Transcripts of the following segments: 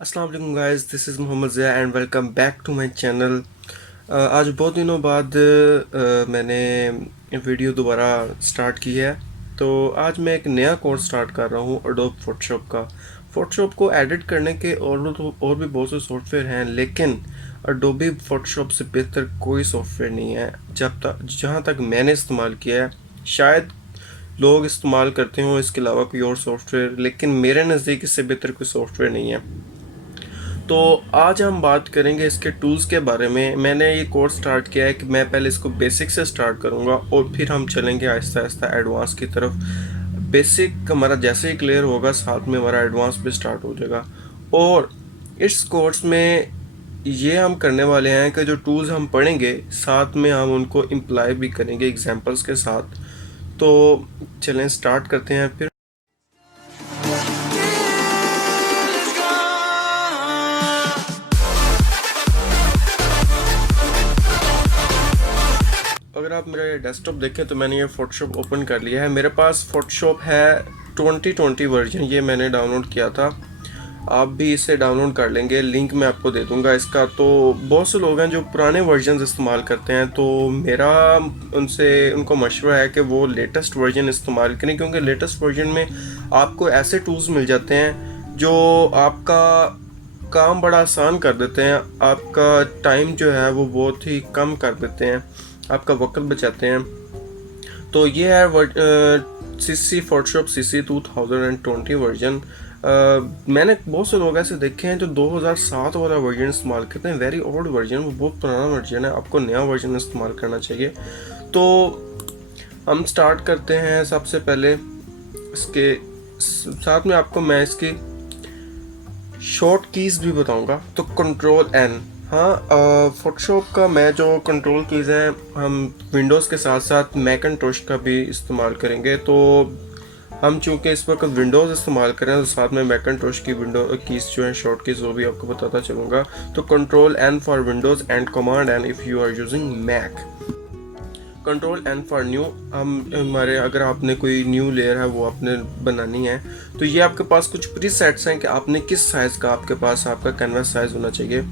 अस्सलाम वालेकुम guys, this is Mohammad Zia and welcome back to my channel. आज बहुत दिनों बाद मैंने वीडियो दोबारा स्टार्ट की है। तो आज मैं एक नया कोर्स स्टार्ट कर रहा हूँ एडोब फोटोशॉप का। फोटोशॉप को एडिट करने के और भी बहुत से सॉफ्टवेयर हैं, लेकिन एडोबी फोटोशॉप से बेहतर कोई सॉफ्टवेयर नहीं है जब तक जहाँ तक मैंने इस्तेमाल किया है। शायद लोग इस्तेमाल करते हों इसके अलावा कोई और सॉफ्टवेयर, लेकिन मेरे नज़दीक इससे बेहतर कोई सॉफ्टवेयर नहीं है। तो आज हम बात करेंगे इसके टूल्स के बारे में। मैंने ये कोर्स स्टार्ट किया है कि मैं पहले इसको बेसिक से स्टार्ट करूँगा और फिर हम चलेंगे आहिस्ता आहिस्ता एडवांस की तरफ। बेसिक हमारा जैसे ही क्लियर होगा, साथ में हमारा एडवांस भी स्टार्ट हो जाएगा। और इस कोर्स में ये हम करने वाले हैं कि जो टूल्स हम पढ़ेंगे, साथ में हम उनको इम्प्लाई भी करेंगे एग्जांपल्स के साथ। तो चलें स्टार्ट करते हैं फिर। अगर आप मेरा ये डेस्कटॉप देखें तो मैंने ये फ़ोटोशॉप ओपन कर लिया है। मेरे पास फ़ोटोशॉप है 2020 वर्जन, ये मैंने डाउनलोड किया था। आप भी इसे डाउनलोड कर लेंगे, लिंक मैं आपको दे दूंगा इसका। तो बहुत से लोग हैं जो पुराने वर्जन इस्तेमाल करते हैं, तो मेरा उनको मशवरा है कि वो लेटेस्ट वर्जन इस्तेमाल करें, क्योंकि लेटेस्ट वर्जन में आपको ऐसे टूल्स मिल जाते हैं जो आपका काम बड़ा आसान कर देते हैं। आपका टाइम जो है वो बहुत ही कम कर देते हैं, आपका वक्त बचाते हैं। तो ये है सीसी फोटोशॉप सीसी 2020 वर्जन। मैंने बहुत से लोग ऐसे देखे हैं जो 2007 वाला वर्जन इस्तेमाल करते हैं। वेरी ओल्ड वर्जन, वो बहुत पुराना वर्जन है। आपको नया वर्जन इस्तेमाल करना चाहिए। तो हम स्टार्ट करते हैं। सबसे पहले इसके साथ में आपको मैं इसकी शॉर्ट कीज़ भी बताऊंगा। तो कंट्रोल एन, हाँ, फोटोशॉप का मैं जो कंट्रोल कीज़ हैं, हम विंडोज़ के साथ साथ मैकिंटोश का भी इस्तेमाल करेंगे। तो हम चूँकि इस वक्त विंडोज़ इस्तेमाल करें तो साथ में मैकिंटोश की विंडो कीज़ जो हैं, शॉर्ट कीज़, वो भी आपको बताता चलूँगा। तो control N for Windows and command N if you are using Mac. Control N for new, हम हमारे अगर आपने कोई न्यू लेयर है वो आपने बनानी है, तो ये आपके पास कुछ प्री सेट्स हैं कि आपने किस साइज़ का आपके पास आपका कैनवास साइज़ होना चाहिए।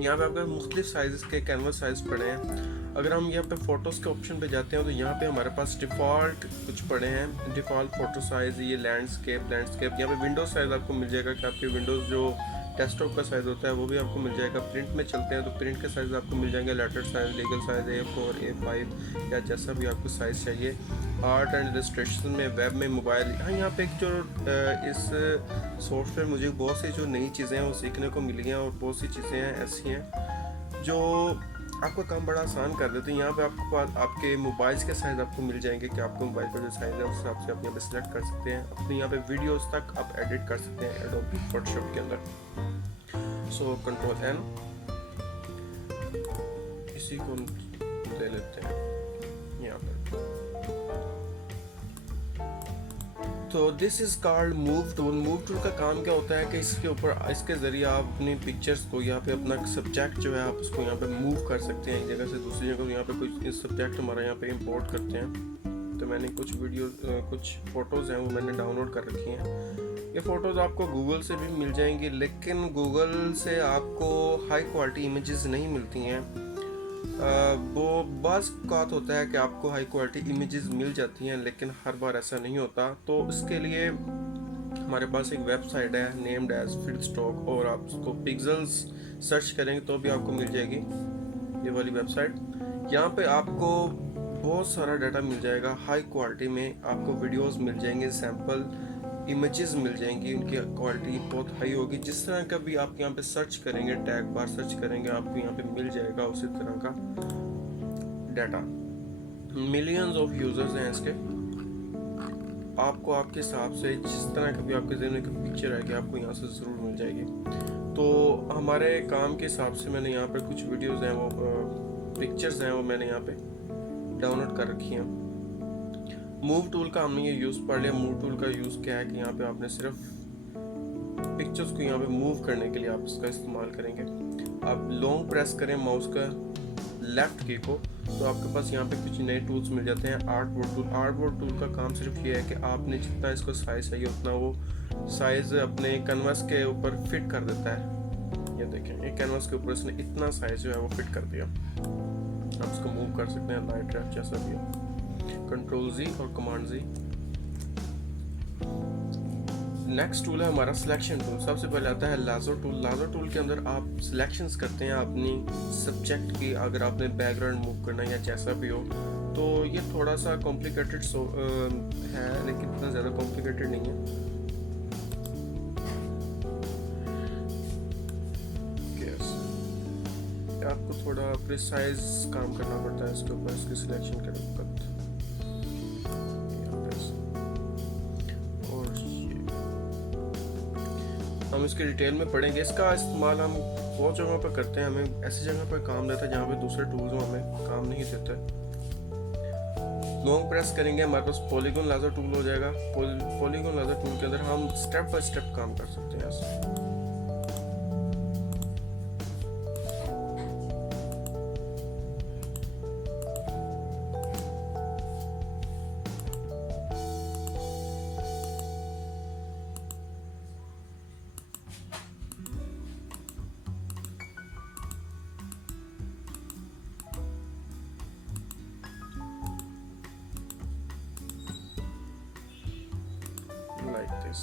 यहाँ पे आपके मुख्तलिफ साइज़ के कैनवास साइज़ पड़े हैं। अगर हम यहाँ पे फ़ोटोज़ के ऑप्शन पे जाते हैं तो यहाँ पे हमारे पास डिफ़ॉल्ट कुछ पड़े हैं। डिफ़ॉल्ट फ़ोटो साइज़, ये लैंडस्केप। यहाँ पे विंडोज़ साइज़ आपको मिल जाएगा कि आपके विंडोज़ जो डेस्कटॉप का साइज़ होता है वो भी आपको मिल जाएगा। प्रिंट में चलते हैं तो प्रिंट के साइज़ आपको मिल जाएंगे, letter size, legal size, A4, A5 या जैसा भी आपको साइज़ चाहिए। आर्ट एंड इलस्ट्रेशन में, वेब में, मोबाइल। हाँ, यहाँ पे एक जो इस सॉफ्टवेयर मुझे बहुत सी जो नई चीज़ें हैं वो सीखने को मिली हैं, और बहुत सी चीज़ें हैं ऐसी हैं जो आपका काम बड़ा आसान कर देते हैं। यहाँ पे आपको पास आपके मोबाइल्स के साइज़ आपको मिल जाएंगे कि आपके मोबाइल का जो साइज़ है उस हिसाब से आप यहाँ पे सिलेक्ट कर सकते हैं। अपने यहाँ पे वीडियोस तक आप एडिट कर सकते हैं एडोबी फोटोशॉप के अंदर। सो कंट्रोल एन, इसी को ले लेते हैं यहाँ पर। तो this is called move tool. Move tool का काम क्या होता है कि इसके ऊपर, इसके ज़रिए आप अपनी पिक्चर्स को, यहाँ पे अपना सब्जेक्ट जो है आप उसको यहाँ पे मूव कर सकते हैं एक जगह से दूसरी जगह। यहाँ पे कुछ सब्जेक्ट हमारा यहाँ पे इंपोर्ट करते हैं। तो मैंने कुछ फ़ोटोज़ हैं वो मैंने डाउनलोड कर रखी हैं। ये फ़ोटोज़ आपको गूगल से भी मिल जाएंगी, लेकिन गूगल से आपको हाई क्वालिटी इमेजेस नहीं मिलती हैं। वो बाज़ औक़ात होता है कि आपको हाई क्वालिटी इमेजेस मिल जाती हैं, लेकिन हर बार ऐसा नहीं होता। तो इसके लिए हमारे पास एक वेबसाइट है नेम्ड एज फिल्मस्टॉक, और आप उसको पिक्सेल्स सर्च करेंगे तो भी आपको मिल जाएगी ये वाली वेबसाइट। यहाँ पे आपको बहुत सारा डाटा मिल जाएगा हाई क्वालिटी में। आपको वीडियोस मिल जाएंगे, सैम्पल इमेजेस मिल जाएंगी, उनकी क्वालिटी बहुत हाई होगी। जिस तरह का भी आप यहाँ पे सर्च करेंगे, टैग बार सर्च करेंगे, आपको यहाँ पे मिल जाएगा उसी तरह का डाटा। मिलियंस ऑफ यूजर्स हैं इसके। आपको आपके हिसाब से जिस तरह का भी आपके ज़हन में पिक्चर आएगी, आपको यहाँ से ज़रूर मिल जाएगी। तो हमारे काम के हिसाब से मैंने यहाँ पर कुछ वीडियोस हैं, वो पिक्चर्स हैं, वो मैंने यहाँ पे डाउनलोड कर रखी हैं। मूव टूल का हमने ये यूज़ पढ़ लिया। मूव टूल का यूज़ क्या है कि यहाँ पे आपने सिर्फ पिक्चर्स को यहाँ पे मूव करने के लिए आप इसका इस्तेमाल करेंगे। आप लॉन्ग प्रेस करें माउस का लेफ़्ट की को, तो आपके पास यहाँ पे कुछ नए टूल्स मिल जाते हैं। आर्टबोर्ड टूल, आर्टबोर्ड टूल का काम सिर्फ ये है कि आपने जितना इसको साइज़ चाहिए उतना वो साइज़ अपने कैनवास के ऊपर फिट कर देता है। ये देखें, ये कैनवास के ऊपर इसने इतना साइज़ जो है वो फिट कर दिया। आप इसको मूव कर सकते हैं, लाइट रैप जैसा भी हो, कंट्रोल जी और कमांड जी। नेक्स्ट टूल है हमारा सिलेक्शन टूल। सबसे पहले आता है लाजो टूल। लाजो टूल के अंदर आप सिलेक्शंस करते हैं अपनी सब्जेक्ट की। अगर आपने बैकग्राउंड मूव करना है या जैसा भी हो, तो ये थोड़ा सा कॉम्प्लिकेटेड है, लेकिन इतना ज़्यादा कॉम्प्लिकेटेड नहीं है। आपको थोड़ा प्रिसाइज काम करना पड़ता है इसके ऊपर, इसकी सिलेक्शन के वक्त। और ये हम इसके डिटेल में पढ़ेंगे। इसका इस्तेमाल हम बहुत जगहों पर करते हैं। हमें ऐसी जगह पर काम देता है जहाँ पे दूसरे टूल्स हमें काम नहीं देते। लॉन्ग प्रेस करेंगे, हमारे पास पॉलीगॉन लाजर टूल हो जाएगा। पॉलीगॉन लाजर टूल के अंदर हम स्टेप बाय स्टेप काम कर सकते हैं ऐसे। लाइक दिस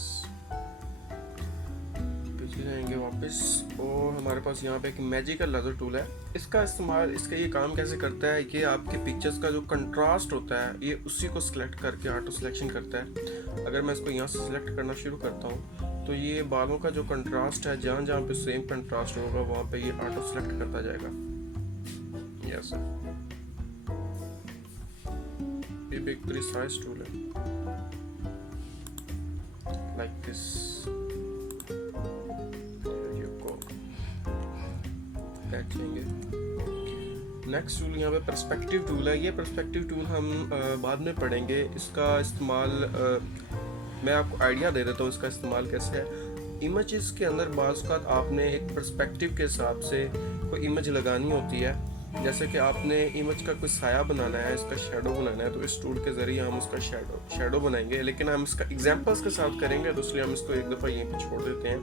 पीछे जाएंगे वापस, और हमारे पास यहाँ पे एक मैजिकल लेजर टूल है। इसका इस्तेमाल, इसका ये काम कैसे करता है, ये आपके पिक्चर्स का जो कंट्रास्ट होता है ये उसी को सिलेक्ट करके ऑटो सिलेक्शन करता है। अगर मैं इसको यहाँ से सिलेक्ट करना शुरू करता हूँ तो ये बालों का जो कंट्रास्ट है, जहाँ जहाँ पे सेम कंट्रास्ट होगा वहाँ पे ये ऑटो सिलेक्ट करता जाएगा। यस, ये भी एक प्रिसाइज टूल है। like this, there you go। बैठ जाएंगे। नेक्स्ट टूल यहाँ पे पर्सपेक्टिव टूल है। ये पर्सपेक्टिव टूल हम बाद में पढ़ेंगे। इसका इस्तेमाल मैं आपको आइडिया दे देता हूँ इसका इस्तेमाल कैसे है। इमेजेस के अंदर बाज़ औक़ात आपने एक पर्सपेक्टिव के हिसाब से कोई इमेज लगानी होती है। जैसे कि आपने इमेज का कोई साया बनाना है, इसका शेडो बनाना है, तो इस टूल के ज़रिए हम उसका शेडो बनाएंगे। लेकिन हम इसका एग्जांपल्स के साथ करेंगे, तो इसलिए हम इसको एक दफ़ा यहीं पे छोड़ देते हैं।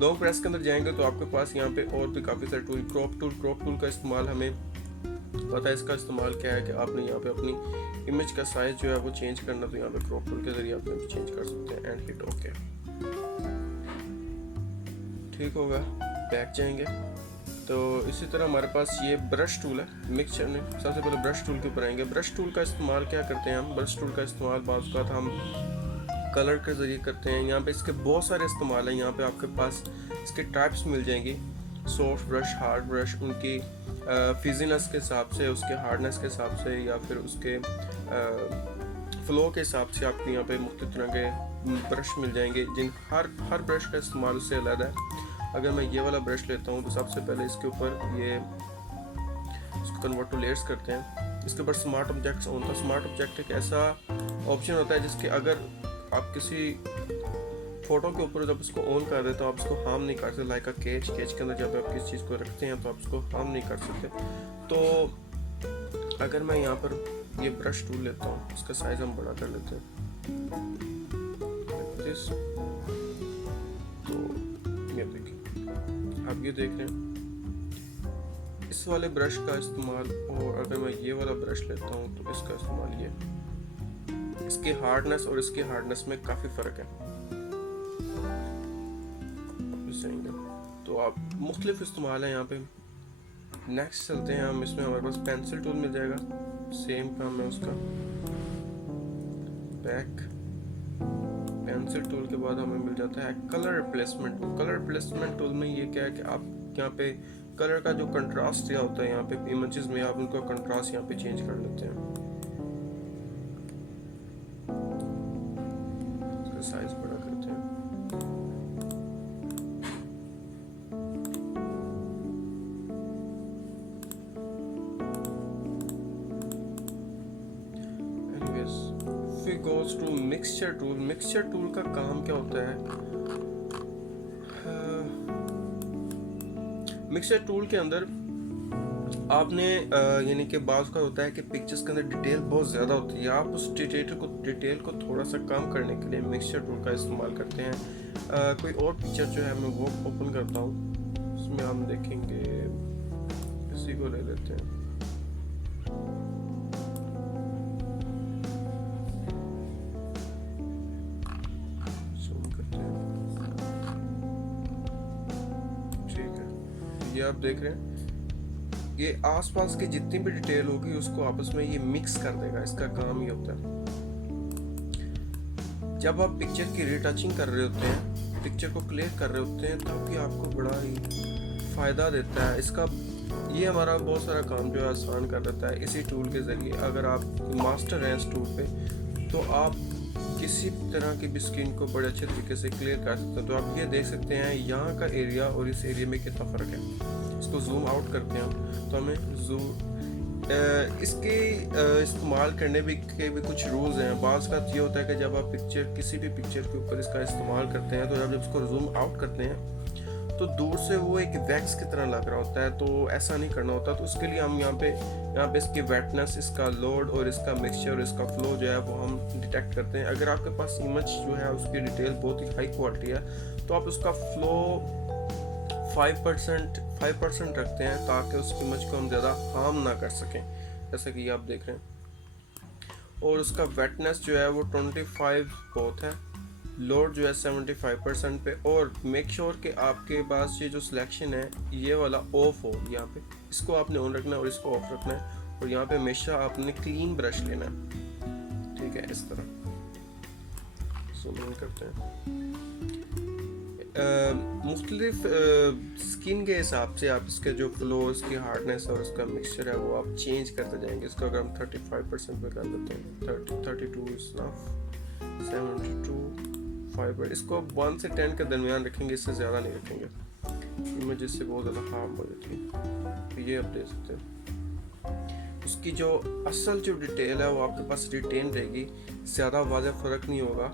लॉन्ग प्रेस के अंदर जाएंगे तो आपके पास यहाँ पे और भी काफ़ी सारे टूल। क्रॉप टूल का इस्तेमाल हमें पता है। इसका इस्तेमाल क्या है कि आपने यहाँ पे अपनी इमेज का साइज़ जो है वो चेंज करना, तो यहाँ पे क्रॉप टूल के ज़रिए आप चेंज कर सकते हैं। एंड हिट ओके, ठीक होगा। बैक जाएंगे तो इसी तरह हमारे पास ये ब्रश टूल है मिक्सचर में। सबसे पहले ब्रश टूल के ऊपर आएंगे। ब्रश टूल का इस्तेमाल क्या करते हैं हम, ब्रश टूल का इस्तेमाल बाज़ औक़ात हम कलर के ज़रिए करते हैं। यहाँ पे इसके बहुत सारे इस्तेमाल हैं। यहाँ पे आपके पास इसके टाइप्स मिल जाएंगी, सॉफ्ट ब्रश, हार्ड ब्रश, उनकी फिजीनेस के हिसाब से, उसके हार्डनेस के हिसाब से, या फिर उसके फ्लो के हिसाब से आपको यहाँ पे मुख्तलिफ तरह के ब्रश मिल जाएंगे, जिन हर ब्रश का इस्तेमाल उससे अलग है। अगर मैं ये वाला ब्रश लेता हूँ तो सबसे पहले इसके ऊपर ये इसको कन्वर्ट टू लेयर्स करते हैं। इसके ऊपर स्मार्ट ऑब्जेक्ट्स ऑन था। स्मार्ट ऑब्जेक्ट एक ऐसा ऑप्शन होता है जिसके अगर आप किसी फोटो के ऊपर जब इसको ऑन कर दें तो आप इसको हार्म नहीं कर सकते। लाइक अ केज के अंदर जब आप किसी चीज़ को रखते हैं तो आप इसको हार्म नहीं कर सकते। तो अगर मैं यहाँ पर ये ब्रश टूल लेता हूँ, इसका साइज़ हम बड़ा कर लेते हैं, तो ये देखिए, आप ये देख रहे हैं इस वाले ब्रश का इस्तेमाल। और अगर मैं ये वाला ब्रश लेता हूँ तो इसका इस्तेमाल, ये इसकी हार्डनेस और इसकी हार्डनेस में काफ़ी फ़र्क है। तो आप मुख्तलिफ इस्तेमाल है यहाँ पे। नेक्स्ट चलते हैं हम, इसमें हमारे पास पेंसिल टूल मिल जाएगा, सेम काम है उसका। बैक पेंसिल टूल के बाद हमें मिल जाता है colour replacement tool. Colour replacement tool में ये क्या है कि आप यहाँ पे कलर का जो कंट्रास्ट दिया होता है यहाँ पे इमेजेस में, आप उनका कंट्रास्ट यहाँ पे चेंज कर लेते हैं। इसका साइज बड़ा करते हैं। Goes to mixture tool. Mixture tool का काम क्या होता है, मिक्सचर टूल के अंदर आपने यानी कि बाज़ का होता है कि पिक्चर्स के अंदर डिटेल बहुत ज़्यादा होती है, आप उस डिटेल को थोड़ा सा कम करने के लिए मिक्सचर टूल का इस्तेमाल करते हैं। कोई और पिक्चर जो है मैं वो ओपन करता हूँ, उसमें हम देखेंगे, इसी को ले लेते हैं। जूम करते हैं, ठीक है, ये आप देख रहे हैं, ये आसपास की जितनी भी डिटेल होगी उसको आपस में ये मिक्स कर देगा। इसका काम ये होता है। जब आप पिक्चर की रिटचिंग कर रहे होते हैं, पिक्चर को क्लियर कर रहे होते हैं, तब ये आपको बड़ा ही फ़ायदा देता है इसका। ये हमारा बहुत सारा काम जो है आसान कर देता है इसी टूल के ज़रिए। अगर आप मास्टर हैं इस टूल पे, तो आप किसी तरह की भी स्क्रीन को बड़े अच्छे तरीके से क्लियर कर सकते हैं। तो आप ये देख सकते हैं यहाँ का एरिया और इस एरिया में कितना फ़र्क है। इसको जूम आउट करते हैं तो हमें इसके इस्तेमाल करने के भी कुछ रूल्स हैं। बाज़ का ये होता है कि जब आप किसी भी पिक्चर के ऊपर इसका इस्तेमाल करते हैं, तो जब इसको जूम आउट करते हैं तो दूर से वो एक वैक्स की तरह लग रहा होता है, तो ऐसा नहीं करना होता। तो उसके लिए हम यहाँ पे इसकी वेटनेस, इसका लोड और इसका मिक्सचर और इसका फ्लो जो है वो हम डिटेक्ट करते हैं। अगर आपके पास इमेज जो है उसकी डिटेल बहुत ही हाई क्वालिटी है, तो आप उसका फ्लो 5% रखते हैं, ताकि उस इमेज को हम ज़्यादा हार्म ना कर सकें, जैसे कि आप देख रहे हैं। और उसका वेटनेस जो है वो 25 बहुत है, लोड जो है 75% पे। और मेक श्योर कि आपके पास ये जो सिलेक्शन है ये वाला ऑफ हो, यहाँ पे इसको आपने ऑन रखना है और इसको ऑफ रखना है। और यहाँ पे हमेशा आपने क्लीन ब्रश लेना है, ठीक है, इस तरह। जूम इन करते हैं। मुख्तलिफ स्किन के हिसाब से आप इसके जो फ्लो, इसकी हार्डनेस और इसका मिक्सचर है वो आप चेंज करते जाएंगे। इसको अगर हम 35% पे कर लेते हैं, 32 इज इनफ, 72 फाइबर, इसको 1 से 10 के दरमियान रखेंगे, इससे ज़्यादा नहीं रखेंगे, इमेज इससे बहुत ज़्यादा हार्म हो जाती है। तो ये आप देख सकते हैं, उसकी जो असल जो डिटेल है वो आपके पास रिटेन रहेगी, ज़्यादा वाज़ेह फ़र्क नहीं होगा,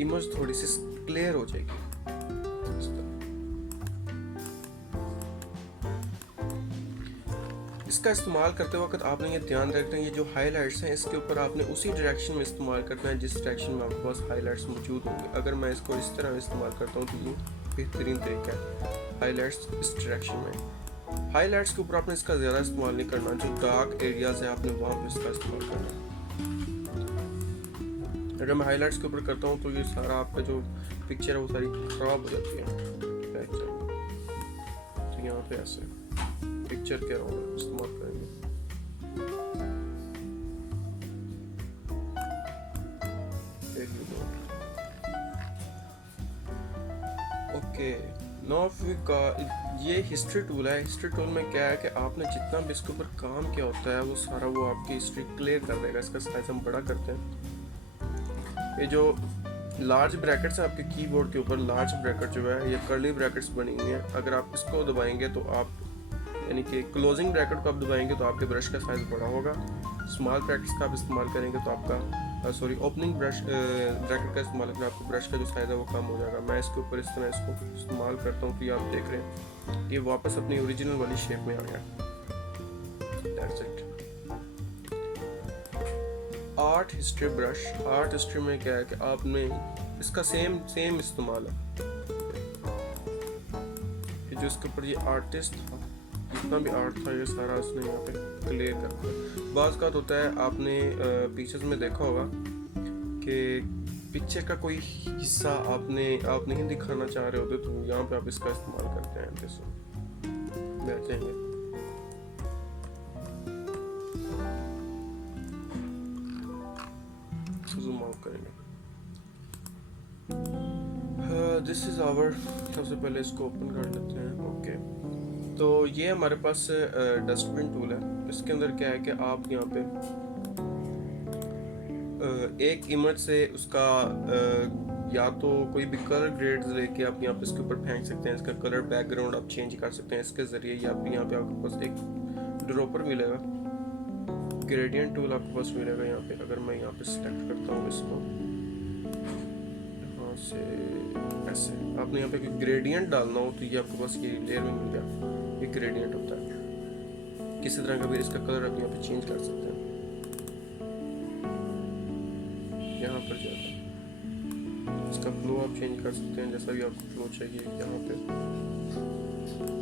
इमेज थोड़ी सी क्लियर हो जाएगी। इसका इस्तेमाल करते वक्त आपने ये ध्यान रखना है, ये जो हाइलाइट्स हैं इसके ऊपर आपने उसी डायरेक्शन में इस्तेमाल करना है जिस डायरेक्शन में आपके पास हाइलाइट्स मौजूद होंगे। अगर मैं इसको इस तरह इस्तेमाल करता हूँ तो ये बेहतरीन तरीका है। हाइलाइट्स इस डायरेक्शन में, हाइलाइट्स के ऊपर आपने इसका ज़्यादा इस्तेमाल नहीं करना, जो डार्क एरियाज है आपने वहाँ पर इसका इस्तेमाल करना है। अगर मैं हाइलाइट्स के ऊपर करता हूँ तो ये सारा आपका जो पिक्चर है वो सारी ख़राब हो जाती है। तो यहाँ पे ऐसे पिक्चर के अराउंड इस्तेमाल करेंगे। ओके, नाउ का ये हिस्ट्री टूल है। हिस्ट्री टूल में क्या है कि आपने जितना भी इसके ऊपर काम किया होता है वो सारा वो आपकी हिस्ट्री क्लियर कर देगा। इसका साइज हम बड़ा करते हैं। ये जो लार्ज ब्रैकेट्स है आपके कीबोर्ड के ऊपर, लार्ज ब्रैकेट जो है ये कर्ली ब्रैकेट्स बनी हुई हैं। अगर आप इसको दबाएंगे तो आप, यानी कि क्लोजिंग ब्रैकेट को आप दबाएंगे तो आपके ब्रश का साइज़ बड़ा होगा। स्मॉल ब्रैकेट्स का आप इस्तेमाल करेंगे तो आपका ओपनिंग ब्रैकेट का इस्तेमाल करें, आपके ब्रश का जो साइज़ है वो कम हो जाएगा। मैं इसके ऊपर इस तरह इसको इस्तेमाल करता हूँ, तो ये आप देख रहे हैं ये वापस अपनी ओरिजिनल वाली शेप में आ गया। That's it. Art history brush, art history में क्या है कि आपने इसका सेम इस्तेमाल है। जो इसके ऊपर ये आर्टिस्ट था, जितना भी आर्ट था ये सारा उसने यहाँ पे क्लियर कर दिया। बाज़ का होता है, आपने पिक्चर्स में देखा होगा कि पिक्चर का कोई हिस्सा आप नहीं दिखाना चाह रहे होते, तो यहाँ पे आप इसका इस्तेमाल करते हैं। जैसे बैठेंगे, जूम आउट करेंगे, दिस इज़ आवर, सबसे पहले इसको ओपन कर लेते हैं। ओके, तो ये हमारे पास डस्टबिन टूल है। इसके अंदर क्या है कि आप यहाँ पे एक इमेज से उसका या तो कोई भी कलर ग्रेड्स लेके आप यहाँ पे इसके ऊपर फेंक सकते हैं। इसका कलर बैकग्राउंड आप चेंज कर सकते हैं इसके ज़रिए। या फिर यहाँ पे आपके पास एक ड्रॉपर मिलेगा, ग्रेडियंट टूल आपके पास मिलेगा यहाँ पे। अगर मैं यहाँ पे सिलेक्ट करता हूँ इसको, यहाँ से ऐसे आपने यहाँ पे ग्रेडियंट डालना हो तो ये आपके पास ये लेयर में मिल गया, ये ग्रेडियंट होता है। किसी तरह का भी इसका कलर आप यहाँ पे चेंज कर सकते हैं। यहाँ पर जाकर इसका फ्लो आप चेंज कर सकते हैं, जैसा भी आपको फ्लो चाहिए। यहाँ पे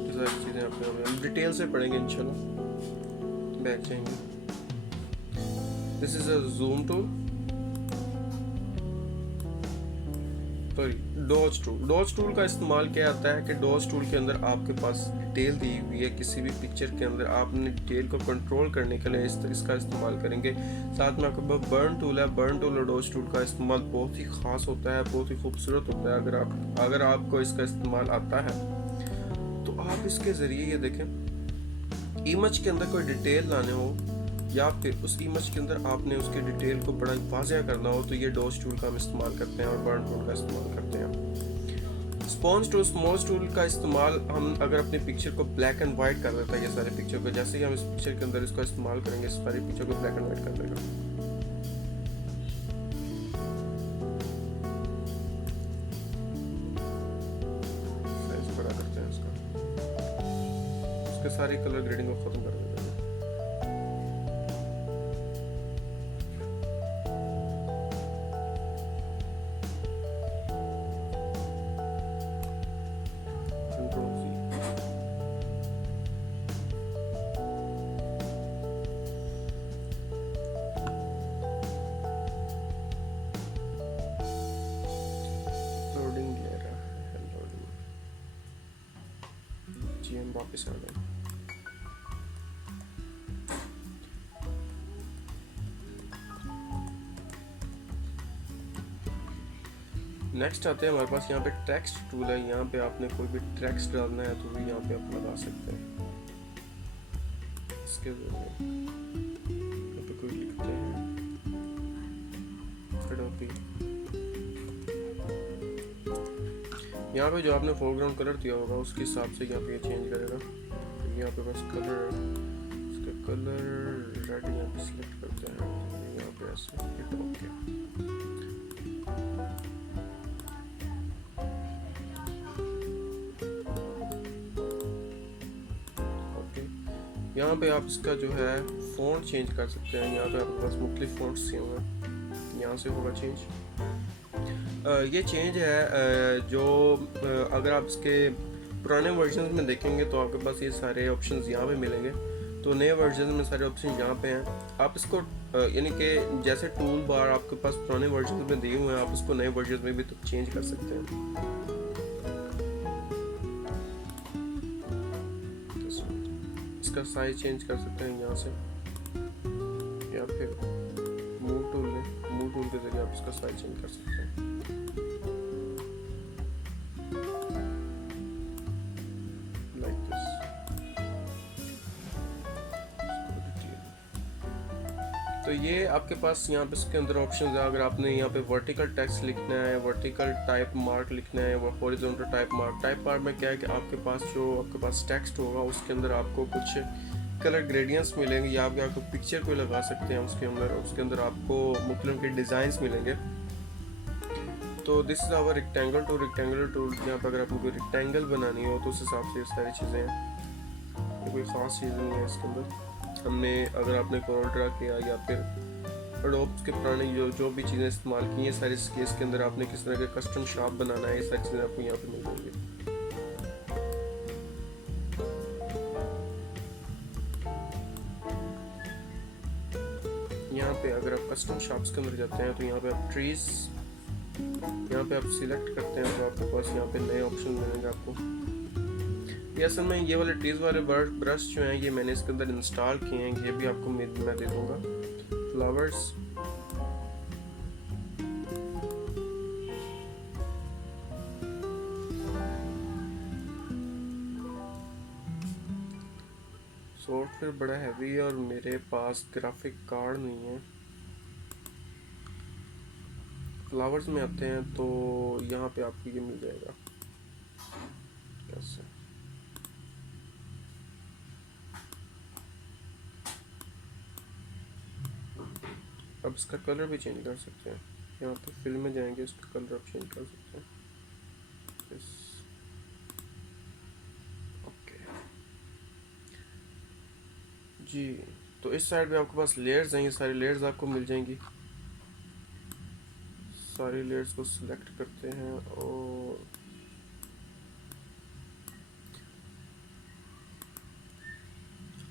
ये सारी चीज़ें आपको हम डिटेल से पढ़ेंगे इंशाल्लाह। बैक जाएंगे, this is a zoom tool, sorry dodge tool का इस्तेमाल क्या आता है कि डॉज टूल के अंदर आपके पास डिटेल दी हुई है, किसी भी पिक्चर के अंदर आपने डिटेल को कंट्रोल करने के लिए इसका इस्तेमाल करेंगे। साथ में आपके पास बर्न टूल है, बर्न टूल और डॉज टूल का इस्तेमाल बहुत ही ख़ास होता है, बहुत ही खूबसूरत होता है। अगर आपको इसका इस्तेमाल आता है तो आप इसके ज़रिए ये देखें, इमेज के अंदर कोई डिटेल लाने हो या फिर उस इमेज के अंदर आपने उसके डिटेल को बड़ा वाज़िया करना हो तो ये डॉज टूल का हम इस्तेमाल करते हैं और बर्न टूल का इस्तेमाल करते हैं। स्पॉन्ज टूल, स्मॉज टूल का इस्तेमाल हम अगर अपनी पिक्चर को ब्लैक एंड वाइट कर देता है, ये सारे पिक्चर को, जैसे ही हम इस पिक्चर के अंदर इसका इस्तेमाल करेंगे इस सारी पिक्चर को ब्लैक एंड वाइट कर देगा। साइज बड़ा करते हैं इसका, उसके सारी कलर ग्रेडिंग को ख़त्म कर देते हैं। लोडिंग ले रहा है, लोडिंग जी, हम वापस आ गए। नेक्स्ट आते हैं हमारे पास यहाँ पे टेक्स्ट टूल है। यहाँ पे आपने कोई भी टेक्स्ट डालना है तो भी यहाँ पे आप लगा सकते हैं। इसके यहाँ पे कोई लिखते हैं एडोबी, यहाँ पे जो आपने फोरग्राउंड कलर दिया होगा उसके हिसाब से यहाँ पे चेंज करेगा। यहाँ पे बस कलर, इसका कलर रेड यहाँ पे सिलेक्ट करते हैं, यहाँ पे ऐसे हिट ओके। यहाँ पे आप इसका जो है फ़ॉन्ट चेंज कर सकते हैं। यहाँ पे आपके पास मुख्तलिफ फ़ॉन्ट्स दिए हुए हैं, यहाँ से होगा चेंज। ये चेंज है जो अगर आप इसके पुराने वर्जन में देखेंगे तो आपके पास ये सारे ऑप्शंस यहाँ पे मिलेंगे। तो नए वर्जन में सारे ऑप्शन यहाँ पे हैं। आप इसको यानी कि जैसे टूल बार आपके पास पुराने वर्जन में दिए हुए हैं, आप इसको नए वर्जन में भी तो चेंज कर सकते हैं। इसका साइज चेंज कर सकते हैं यहाँ से, या फिर मूव टूल के जरिए आप इसका साइज चेंज कर सकते हैं। Like this. तो ये आपके पास यहाँ पे इसके अंदर ऑप्शन है। अगर आपने यहाँ पे वर्टिकल टेक्स्ट लिखना है, वर्टिकल टाइप मार्क लिखना है, हॉरिजॉन्टल टाइप मार्क में क्या है कि आपके पास टेक्स्ट होगा, उसके अंदर आपको कुछ कलर ग्रेडियंट्स मिलेंगे या आप आपको पिक्चर को लगा सकते हैं उसके अंदर आपको मुख्तलिफ के डिज़ाइंस मिलेंगे। तो this is our rectangle tool. यहाँ पर अगर आपको कोई रेक्टेंगल बनानी हो तो उस हिसाब से ये सारी चीज़ें हैं, कोई ख़ास चीज़ नहीं है इसके अंदर। हमने अगर आपने कोरल ड्रा किया या फिर एडोब के पुराने जो भी चीज़ें इस्तेमाल की हैं, सारी केस के अंदर आपने किस तरह के कस्टम शॉप बनाना है, ये सारी चीज़ें आपको यहाँ पे मिल जाएंगी। यहाँ पे अगर आप कस्टम शॉप्स के अंदर जाते हैं तो यहाँ पे आप ट्रीज यहाँ पे आप सिलेक्ट करते हैं तो आपके पास यहाँ पे नए ऑप्शन मिलेंगे आपको। ये असल में ये वाले ट्रीज वाले ब्रश जो हैं ये मैंने इसके अंदर इंस्टॉल किए हैं, ये भी आपको मैं दे दूंगा। फ्लावर्स, सॉफ्टवेयर बड़ा हैवी है और मेरे पास ग्राफिक कार्ड नहीं है। फ्लावर्स में आते हैं तो यहाँ पे आपको ये मिल जाएगा कैसे। अब इसका कलर भी चेंज कर सकते हैं। यहाँ पे फिल में जाएंगे, इसका कलर आप चेंज कर सकते हैं। ओके, जी, तो इस साइड पे आपके पास लेयर्स हैं, ये सारी लेयर्स आपको मिल जाएंगी। सारी लेयर्स को सिलेक्ट करते हैं और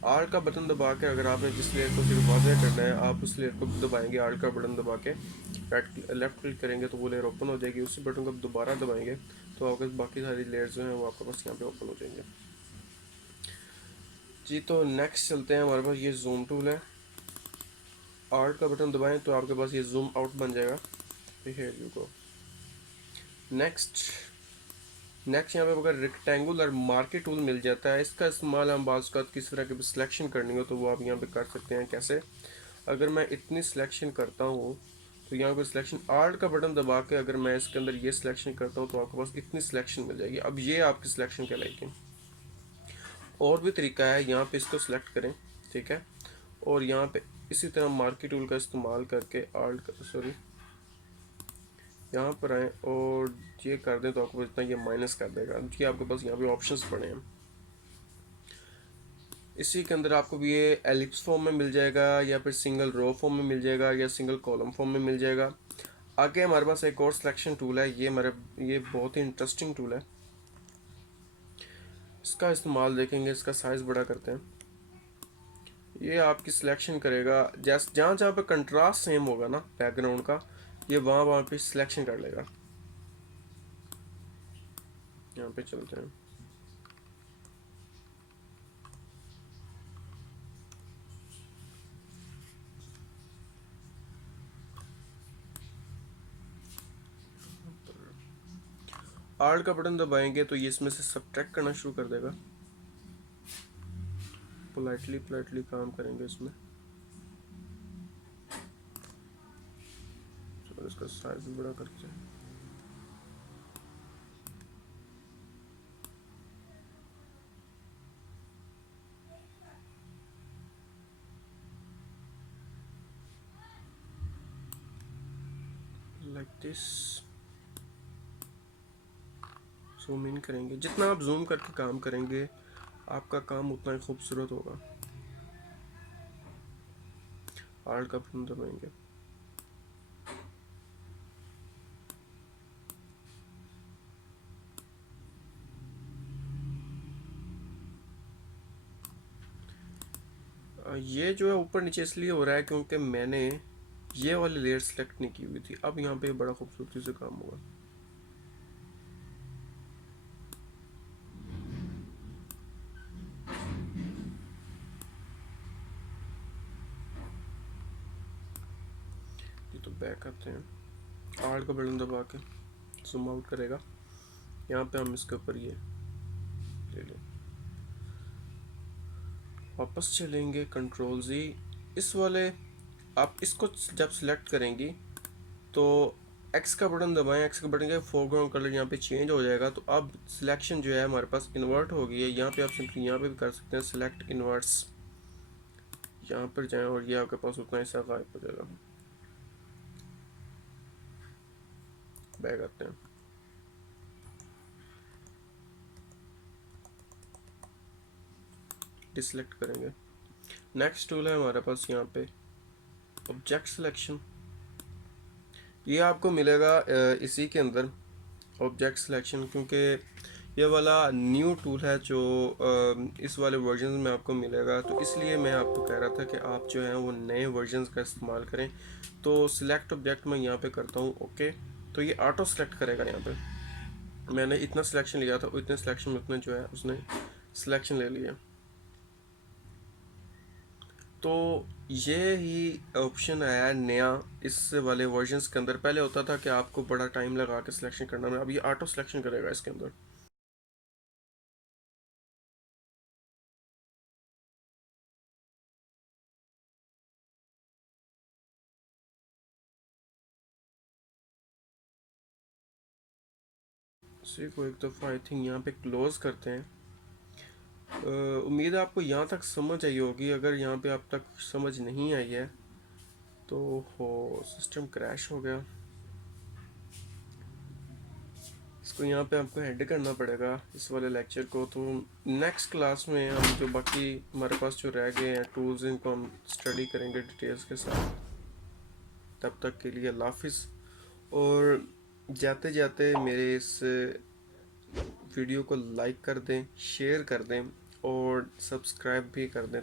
आर का बटन दबा के अगर आपने जिस लेयर को सिर्फ वाज़ह करना है आप उस लेयर को दबाएंगे, आर का बटन दबा के राइट लेफ्ट क्लिक करेंगे तो वो लेयर ओपन हो जाएगी। उसी बटन को आप दोबारा दबाएंगे तो आपके बाकी सारी लेयर्स जो हैं वो आपके पास यहाँ पे ओपन हो जाएंगे। जी, तो नेक्स्ट चलते हैं, हमारे पास ये जूम टूल है। आर्ट का बटन दबाएं तो आपके पास ये जूम आउट बन जाएगा। Here you go. Next next यहाँ पे अगर रेक्टेंगुलर मार्केट टूल मिल जाता है, इसका इस्तेमाल हम बाज़ का किस तरह की सिलेक्शन करनी हो तो वो आप यहाँ पे कर सकते हैं। कैसे? अगर मैं इतनी सिलेक्शन करता हूँ तो यहाँ पे सिलेक्शन आर्ट का बटन दबा के अगर मैं इसके अंदर ये सिलेक्शन करता हूँ तो आपके पास इतनी सिलेक्शन मिल जाएगी। अब ये आपकी सिलेक्शन कहलाएगी। और भी तरीका है, यहाँ पे इसको सिलेक्ट करें, ठीक है, और यहाँ पे इसी तरह मार्केट टूल का इस्तेमाल करके सॉरी यहाँ पर आए और ये कर दें तो आपको इतना ये माइनस कर देगा। जी, आपके पास यहाँ पे ऑप्शंस पड़े हैं। इसी के अंदर आपको भी ये एलिप्स फॉर्म में मिल जाएगा या फिर सिंगल रो फॉर्म में मिल जाएगा या सिंगल कॉलम फॉर्म में मिल जाएगा। आगे हमारे पास एक और सिलेक्शन टूल है, ये बहुत ही इंटरेस्टिंग टूल है। इसका इस्तेमाल देखेंगे, इसका साइज़ बड़ा करते हैं। ये आपकी सिलेक्शन करेगा, जैसे जहाँ जहाँ पे कंट्रास्ट सेम होगा ना बैकग्राउंड का, ये वहाँ वहाँ पे सिलेक्शन कर लेगा। यहाँ पे चलते हैं। आर्ट का बटन दबाएंगे तो ये इसमें से सब्ट्रैक्ट करना शुरू कर देगा। पोलाइटली पोलाइटली काम करेंगे इसमें। चलो इसका साइज बड़ा करते हैं। Like this. जूम इन करेंगे, जितना आप जूम करके काम करेंगे आपका काम उतना ही खूबसूरत होगा। आर्ट का बटन दबाएंगे। ये जो है ऊपर नीचे इसलिए हो रहा है क्योंकि मैंने ये वाली लेयर सेलेक्ट नहीं की हुई थी। अब यहाँ पे बड़ा खूबसूरती से काम होगा। ये तो बैक आते हैं, आर्ट का बटन दबा के जूम आउट करेगा। यहाँ पे हम इसके ऊपर ये ले लें, वापस चलेंगे कंट्रोल जी। इस वाले आप इसको जब सिलेक्ट करेंगी तो एक्स का बटन दबाएं, एक्स का बटन का फोरग्राउंड कलर यहाँ पे चेंज हो जाएगा। तो अब सिलेक्शन जो है हमारे पास इन्वर्ट हो गई है। यहाँ पे आप सिंपली यहाँ पे भी कर सकते हैं सिलेक्ट इन्वर्ट्स, यहाँ पर जाएं और ये आपके पास उतना हिस्सा गायब हो जाएगा। बैक आते हैं। डिसलेक्ट करेंगे। नेक्स्ट टूल है हमारे पास यहाँ पे ऑब्जेक्ट सिलेक्शन। ये आपको मिलेगा इसी के अंदर ऑब्जेक्ट सिलेक्शन, क्योंकि ये वाला न्यू टूल है जो इस वाले वर्जन में आपको मिलेगा। तो इसलिए मैं आपको कह रहा था कि आप जो है वो नए वर्जन का इस्तेमाल करें। तो सिलेक्ट ऑब्जेक्ट मैं यहाँ पे करता हूँ ओके। तो ये ऑटो सेलेक्ट करेगा। यहाँ पे मैंने इतना सिलेक्शन लिया था, इतने सिलेक्शन में उतने जो है उसने सिलेक्शन ले लिया। तो ये ही ऑप्शन आया नया इस वाले वर्जन्स के अंदर। पहले होता था कि आपको बड़ा टाइम लगा के सिलेक्शन करना में, अब ये ऑटो सिलेक्शन करेगा इसके अंदर। इसी को एक दफ़ा आई थिंक यहाँ पे क्लोज करते हैं। उम्मीद है आपको यहाँ तक समझ आई होगी। अगर यहाँ पे आप तक समझ नहीं आई है तो हो सिस्टम क्रैश हो गया। इसको यहाँ पे आपको ऐड करना पड़ेगा इस वाले लेक्चर को। तो नेक्स्ट क्लास में हम जो बाकी हमारे पास जो रह गए हैं टूल्स, इनको हम स्टडी करेंगे डिटेल्स के साथ। तब तक के लिए अल्लाह हाफिज़। और जाते जाते मेरे इस वीडियो को लाइक कर दें, शेयर कर दें और सब्सक्राइब भी कर दें।